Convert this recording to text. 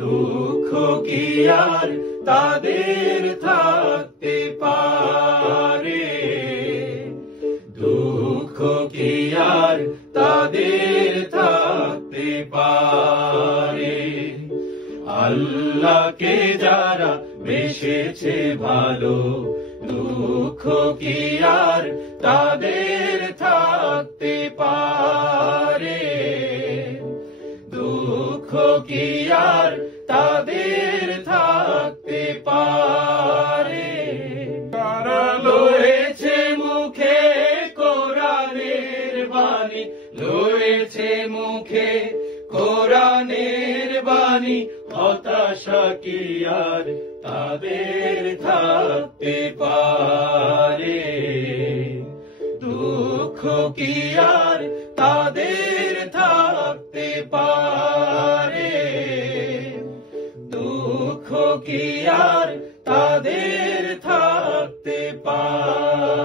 দুঃখ কি আর তাদের থাকতে পারে, দুঃখ কি আর তাদের থাকতে পারে। আল্লাহকে যারা বেসেছে ভালো, দুঃখ কি আর তাদের থাকতে পারে, দুঃখ কি আর তাদের থাকতে পারে। তারা লয়েছে মুখে কোরআনের বাণী, লয়েছে মুখে কোরআনের বাণী, হতাশা কি আর তাদের থাকতে পারে, দুঃখ কি আর তাদের থাকতে পারে, দুঃখ কি আর তাদের থাকতে পারে।